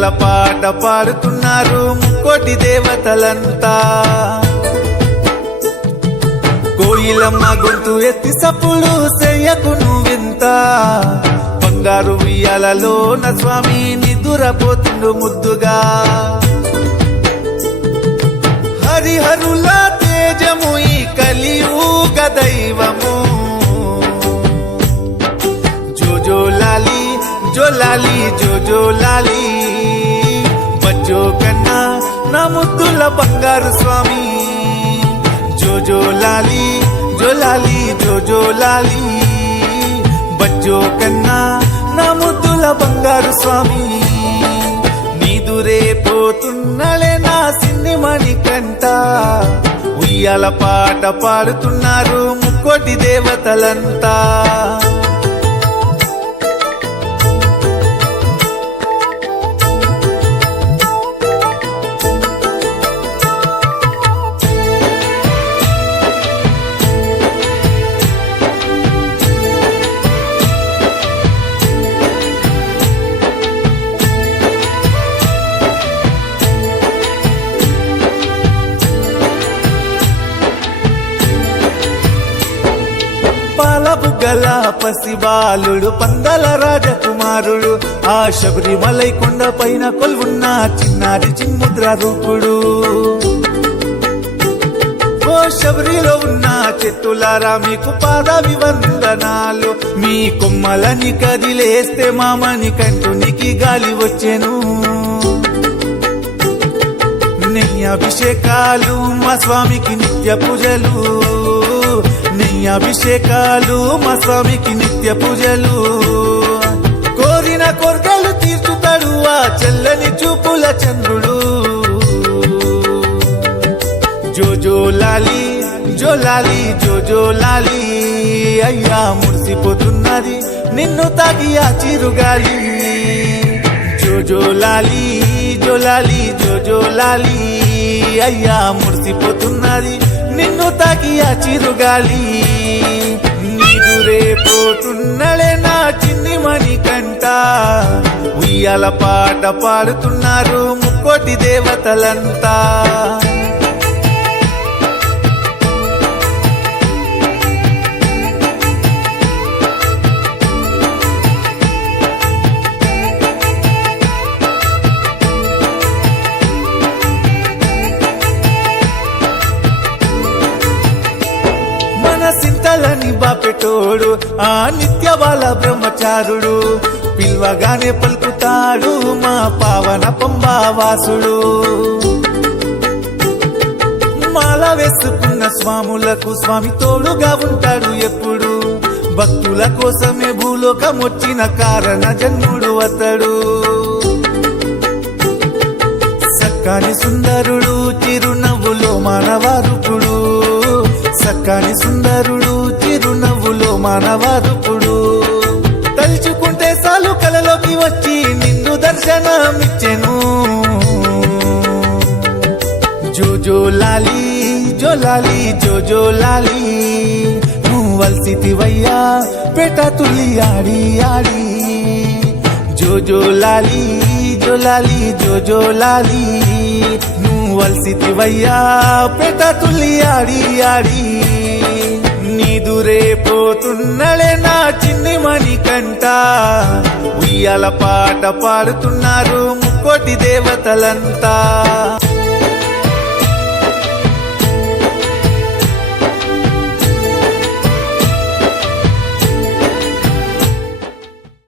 ఉయ్యాల పాట పాడుతున్నారు ముక్కోటి దేవతలంతా. కోయిలమ్మ గొంతు ఎత్తి సప్పుడు చెయ్యకు నువ్వింత, బంగారు ఉయ్యాలలోన స్వామి నిదురపోతుండు ముద్దుగా. హరిహరుల తేజము ఈ కలియుగ దైవము, జోజోలాలి జోలాలి జోజోలాలి, బజ్జో కన్నా నా ముద్దుల బంగారు స్వామి. జోజోలాలి జోలాలి జోజోలాలి, బజ్జో కన్నా నా ముద్దుల బంగారు స్వామి. నీదురే పోతున్నలే నా సిన్ని మణికంట, ఉయ్యాల పాట పాడుతున్నారు ముక్కోటి దేవతలంతా. పాలబుగ్గల పసిబాలుడు పందల రాజకుమారుడు, ఆ శబరిమలై కొండ పైన కొలువున్న చిన్నారి చిన్ముద్ర రూపుడు. ఓ శబరిలో ఉన్న చెట్టులారా మీకు పాదాభివందనాలు, మీ కొమ్మలని కదిలేస్తే మామని కంటునికి గాలి వచ్చెను. నెయ్యాభిషేకాలు మా స్వామికి నిత్య పూజలు, నెయ్యాభిషేకాలు మా స్వామికి నిత్య పూజలు. కోరిన కోర్కెలు తీర్చుతాడు ఆ చల్లని చూపుల చంద్రుడు. జోజోలాలి జోలాలి జోజోలాలి, అయ్యా మురిసిపోతున్నది నిన్ను తాకి ఆ చిరుగాలి. జోజోలాలి జోలాలి జోజోలాలి, అయ్యా మురిసిపోతున్నది నిన్ను తాకి ఆ చిరుగాలి. నీదురే పోతున్నలే నా చిన్ని మణికంట, ఉయ్యాల పాట పాడుతున్నారు ముక్కోటి దేవతలంతా. సింతలని బాపెటోడు ఆ నిత్యవాల బ్రహ్మచారుడు, పిల్వగానే పలుకుతాడు మా పావన పంబావాసుడు. మాల వేసుకున్న స్వాములకు స్వామి తోడుగా ఉంటాడు ఎప్పుడు, భక్తుల కోసమే భూలోకం వచ్చిన కారణ జన్ముడు అతడు. సక్కాని సుందరుడు చిరునవ్వులో మానవారుపుడు, సక్కాని సుందరుడు చిరునవ్వులో మానవారుపుడు. తలుచుకుంటే సాలు కలలోకి వచ్చి నిన్ను దర్శనమిచ్చెను. జోజోలాలి జోలాలి జోజోలాలి, నువ్వల్సితివయ్యా పేట తుల్లి ఆడి ఆడి. జోజోలాలి జోలాలి జోజోలాలి, నువ్వల్సితివయ్యా పేట తుల్లి ఆడి ఆడి. నీదురే పోతున్నలే నా చిన్ని మణికంట, ఉయ్యాల పాట పాడుతున్నారు ముక్కోటి దేవతలంతా.